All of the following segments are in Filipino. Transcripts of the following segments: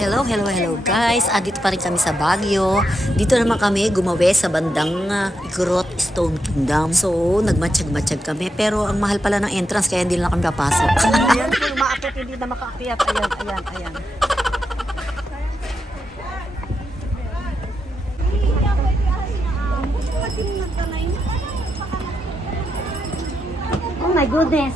Hello, hello, hello guys. Dito pa rin kami sa Baguio. Dito naman kami gumawe sa bandang Igorot Stone Kingdom. So, nagmatsyag-matsyag kami. Pero ang mahal pala ng entrance kaya hindi lang kami papasok. Ayan po, umaakit, hindi na makaakyat. Ayan, ayan, ayan. Oh my goodness.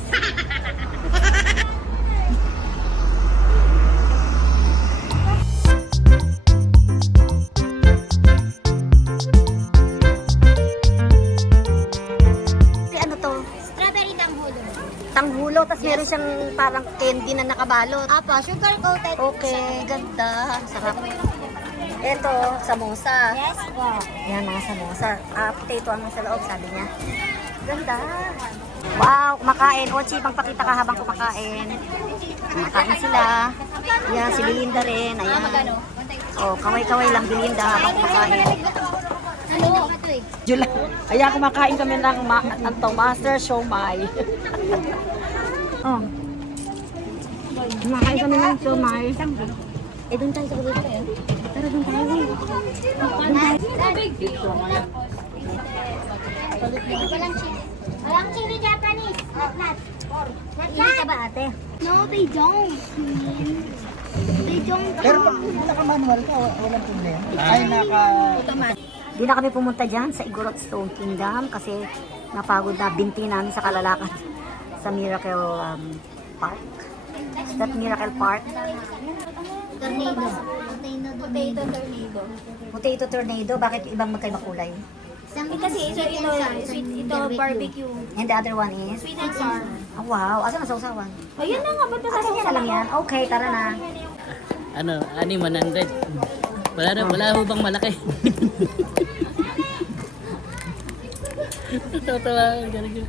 Ano to? Strawberry tanghulo. Tanghulo, tapos meron siyang parang candy na nakabalot. Apa, sugar coated. Okay, ganda. Sarap. Ito, samosa. Yes po. Yan, mga samosa. Potato ang nasa loob, sabi niya. Ganda. Wow, kumakain. Ochi, pangpakita ka habang kumakain. Kumakain sila. Yan, si Belinda rin. Ayan. Oh, kaway-kaway lang Belinda habang kumakain. Ano? Ito eh. Jula. Ayan, kumakain kami ng Master Siomai. Oh. Kumakain kami ng siomai. Eh, doon tayo sa kabila. Tara, doon tayo. Walang chili. Walang chili Japanese. Not. Hindi ka ba, ate? No, they don't. They don't. Pero pag naka-manual ka, walang problema. Ay, Di na kami pumunta dyan sa Igorot Stone Kingdom kasi napagod na binti namin sa kalalakad sa Miracle Park. That Miracle Park. Tornado. Potato tornado. Potato tornado, bakit yung ibang magkaiba kulay? Kasi ito barbecue. And the other one is? Sweet and sour. Oh, wow, asan ang sausawan? Ayun na nga, ba't Asan yan na lang yan? Okay, tara na. Ano, 100. Wala ho bang malaki? Tatawa, ganun.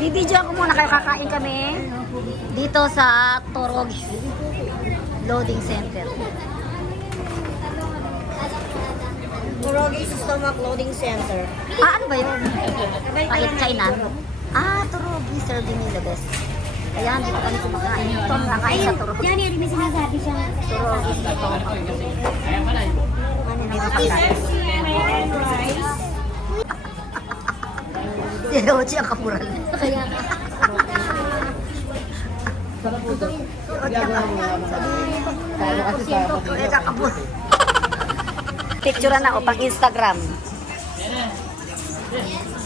Bibidyo ko muna kayo, kakain kami dito sa Torog Loading Center. Torogi Stomach Loading Center. Ano ba yun? Kainan? Torogi serving in the best. Ayan, dito kami kumakain. Ito ang kakain sa Torogi. Yan yung may sinasabi siya. Torogi Stomach. Dito kakain. Si Rochi ang kapural. Kaya nga. Picture na o pang Instagram.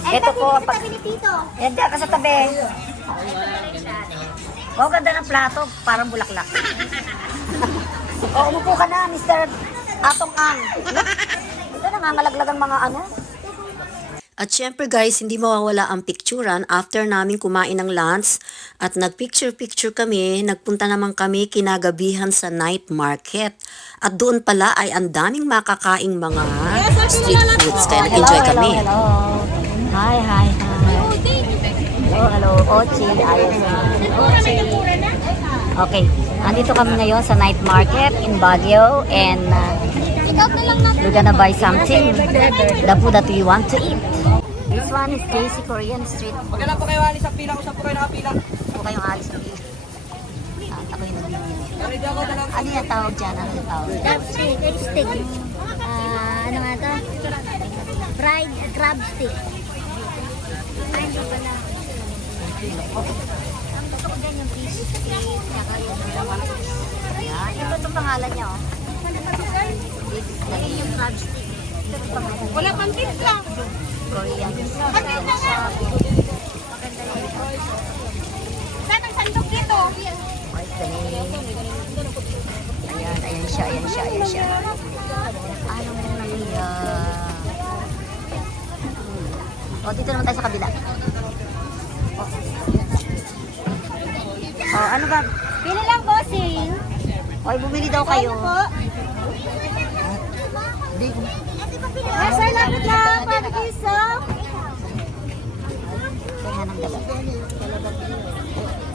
Ito po pag Sabi ni Tito. yan dyan ka sa tabi. Oh, ganda ng plato, parang bulaklak. Umupo ka na, Mr. Atong Ang. Ito nangangalaglag ang mga ano. At syempre guys, hindi mawawala ang picturean after namin kumain ng lunch at nagpicture-picture kami, nagpunta naman kami kinagabihan sa night market. At doon pala ay ang daming makakaing mga street foods, kaya nag-enjoy kami. Hello. Hi. Hello. Ochi. Ayos. Ochi. Okay. Andito kami ngayon sa night market in Baguio and we're gonna buy something. The food that we want to eat. This one is JC Korean Street. Huwag lang po kayo alis sa pila, kung saan po kayo nakapila. Huwag kayong alis ng pila. Ako yung nagbibili. Ready ako na lang. Ano yung tawag dyan? Ano yung tawag? Crab stick. Ano nga to? Fried crab stick. Ay, hindi pala. Ang gusto ko dyan yung fish stick, saka yung dalawa. Ayan. Ito itong pangalan niya, oh. Ito yung crab stick. Ito yung pangalan. Wala pang pizza. Korean. Maganda nga. Saan ang sandok dito? What is the name? Ayan siya. Anong naniya? Dito naman tayo sa kabila. Ano ba? Pili lang, bossing. Bumili daw kayo. Yes, sir, lapit lang. Barbecue sauce. Tenga ng dalawa.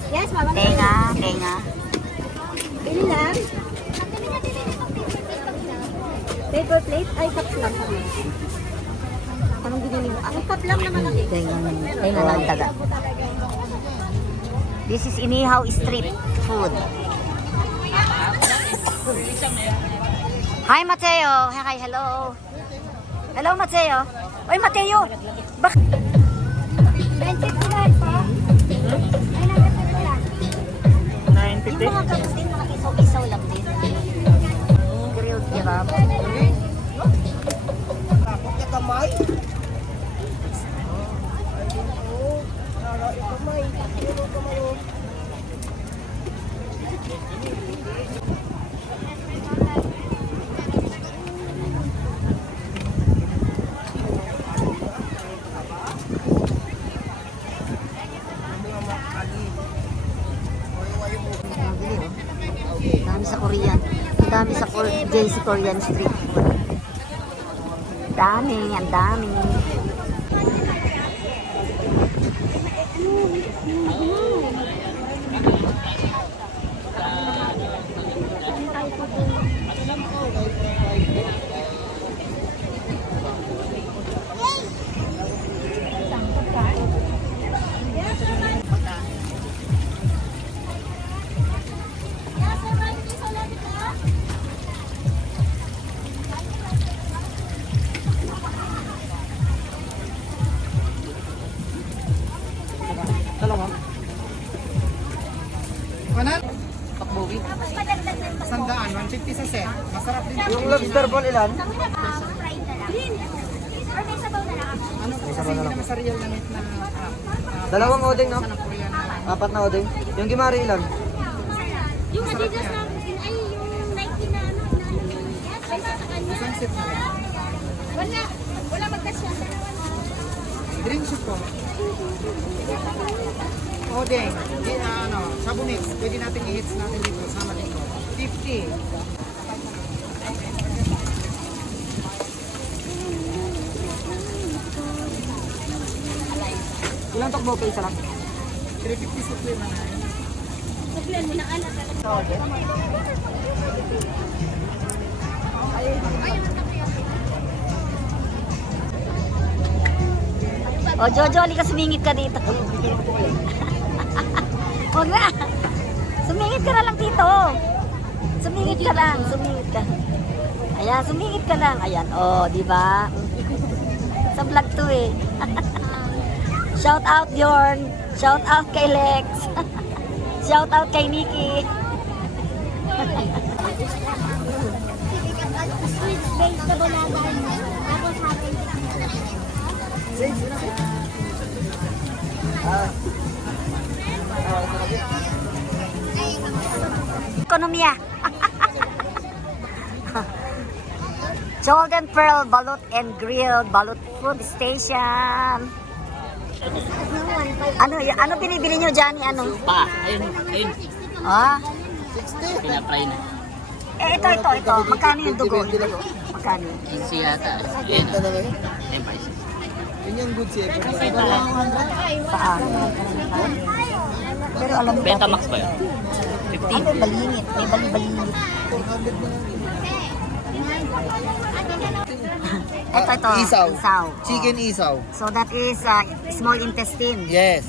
Yes, mama. Tenga. Pili lang. Paper plate? Ay, cups lang. Anong binili mo? Ang cup lang naman ang Tenga ng daga. This is Inihaw Street Food. Hi, Mateo. Hi, hello. Hello, Mateo. Oy, Mateo. Bakit? 950 lahat po. Ay, nagkakita lang. Yung mga gatos din, mga isaw-isaw lang din. Grilled crab. Dami sa Korean. Dami sa JC Korean Street Food. Dami, ang dami. Pakbowi. 100, 150 sa set. Masarap din. Yung lobster ball ilan? Fried na lang. Or may sabaw na lang. Ano po kasi hindi naman sa real na meat na Dalawang odeng, no? sa Korean na. 4 na odeng. Yung gimari ilan? Yung Adidas namin, ay yung Nike na ano, ay sa kanya. Isang set na lang. Wala magkasya. Drink soup po. Odeng. Sabunix. Pwede natin i-hits natin dito. Sama dito. 50. Ilang takbo pa isa lang? 350 soup na. Suklian mo na anak. O, Jojo, halika sumingit ka dito. Huwag na. Sumingit ka na lang dito. Sumingit ka lang. Sumingit ka. Ayan, sumingit ka lang. Ayan, di ba? Sa vlog to eh. Shout out, Bjorn. Shout out kay Lex. Shout out kay Nikki. Sweet baked na bulagan. Tapos happy. Ekonomiya. Golden Pearl Balut and Grilled Balut Food Station. Ano binibili nyo dyan? Ano? Pa, ayun, ayun. Ah? Pinapray na. Ito. Magkano yung dugo? Magkano? 15 yata. Ayun. Ayun pa isa. Yun yung good siya. Saan? Pero alam mo, Betamax ba yun? may balingit. May bali-balingit. Ito. Isaw. Isaw. Chicken isaw. So that is small intestine. Yes.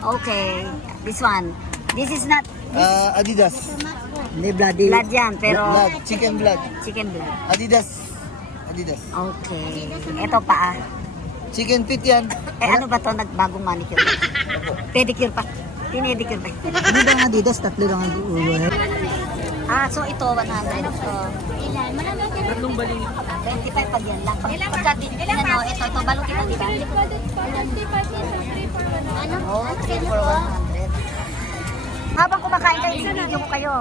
Okay. This one. This is not Adidas. Hindi blood yan, pero Blood. Chicken blood. chicken blood. Adidas. Okay. Ito pa. Chicken feet yan. Ano ba to? Nagbagong manicure. Pedicure pa. Pinedicure pa. Ano ba ang Adidas? 3 lang ang So ito 100. So, Ilan? Marami ka. Tatlong baling. 25 pag yan lang. Pagka ito balot kita, di ba? Ano? Oh, 3 for 100. Habang kumakain kayo, video ko kayo.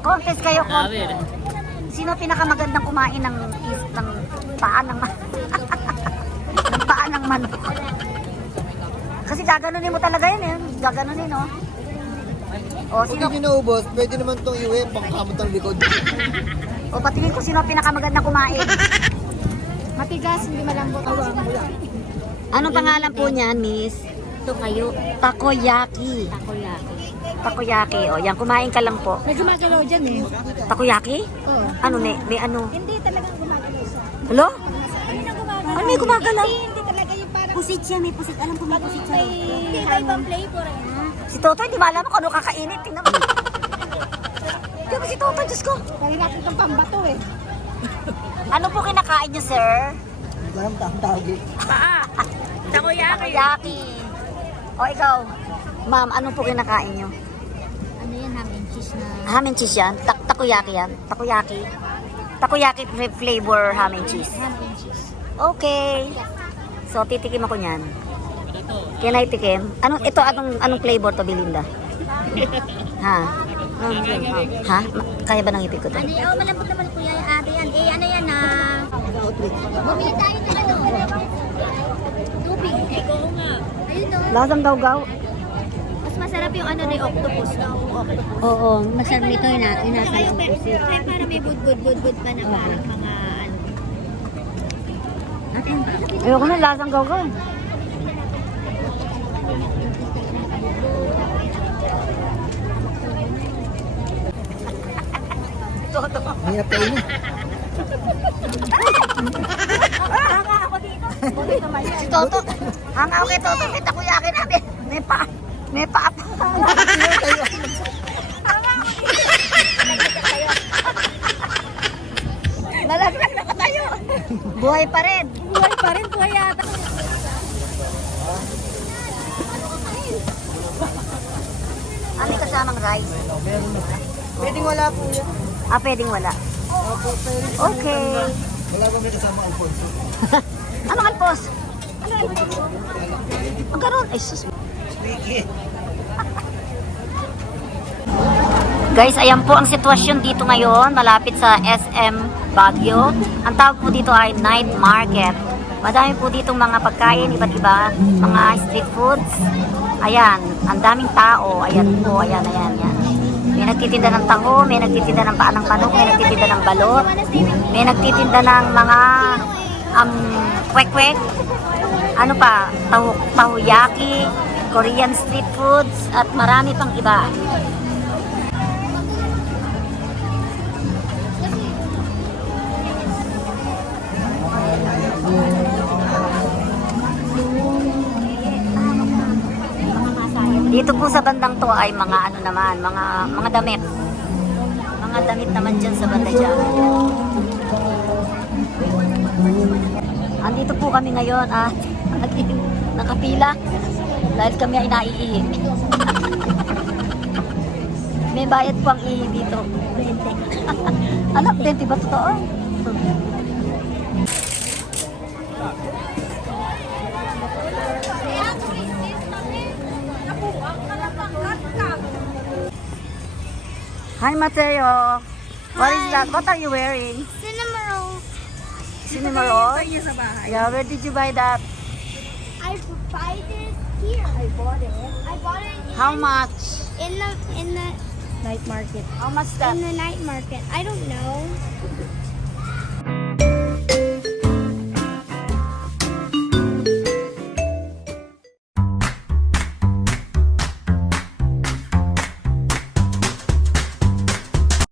Contest kayo, Dami contest. rin. Sino pinakamagandang kumain ng paa ng ng paa ng manok? Kasi gaganunin mo talaga yun eh. Gaganunin, no? O, Kung sino? hindi nyo naubos, pwede naman itong iwi, pangkamot ng likod. O, patingin ko sino pinakamagandang kumain. Matigas, hindi malambot. Anong pangalan po niyan, miss? Ito kayo. Takoyaki. Takoyaki. Takoyaki. O, yan, kumain ka lang po. May gumagalaw dyan eh. Takoyaki? Oo. Ano, may ano? Hindi talagang gumagalaw siya. Hello? Hindi na gumagalaw. Ano may gumagalaw? Hindi talaga yung parang... Pusit siya, may pusit. Alam ko may pusit siya. Hindi, iba-ibang flavor eh. Si Toto, hindi malaman kung ano kakainit. Tingnan mo. Tingnan mo si Toto, Diyos ko. Pahirapin kang pambato eh. Ano po kinakain niyo, sir? Walang tawag eh. Takoyaki. O ikaw, ma'am, ano po kinakain niyo? Ano yan, ham and cheese na... Ham and cheese yan? Takoyaki yan? Takoyaki? Takoyaki flavor ham and cheese. Ham and cheese. Okay. So, titikim ako niyan. Can I tikim? Anong flavor to, Belinda? Ha? Ha? Kaya ba ng ipig ko to? Ano yan? Oh, malambot naman kuya yung ate yan. Eh, ano yan bumili tayo ng ano. Tubig. Oo nga. Ayun o. Lasang gawgaw. Mas masarap yung ano na yung octopus. Oo. Masarap nito yung nasa yung octopus. Para may budbud pa na parang mga ano. Ayoko na, lasang gawgaw. Mahirap kayo na. Si Toto. Hanga ako kay Toto. May takoyaki namin. May pa. Nalaglag na tayo. Buhay pa rin. Buhay yata. May kasamang rice. Pwedeng wala po yan. Pwedeng wala. Okay. Wala ba may kasama Alfonso? Anong alpos? Magkaroon. Ay, sus. Guys, ayan po ang sitwasyon dito ngayon, malapit sa SM Baguio. Ang tawag po dito ay night market. Madami po ditong mga pagkain, iba't iba, mga street foods. Ayan, ang daming tao. Ayan po, ayan. May nagtitinda ng taho, may nagtitinda ng paanang manok, may nagtitinda ng balot, may nagtitinda ng mga kwek-kwek, ano pa, takoyaki, Korean street foods, at marami pang iba. Dito po sa bandang to ay mga ano naman, mga damit. Mga damit naman dyan sa banda dyan. Andito po kami ngayon at nakapila dahil kami ay naiihi. May bayad po ang ihi dito. 20. Anak, 20 ba totoo? Hi Mateo. What is that? What are you wearing? Cinnamon roll. Cinema roll? Yeah, where did you buy that? I buy it here. I bought it. How much? In the night market. How much that? In the night market. I don't know.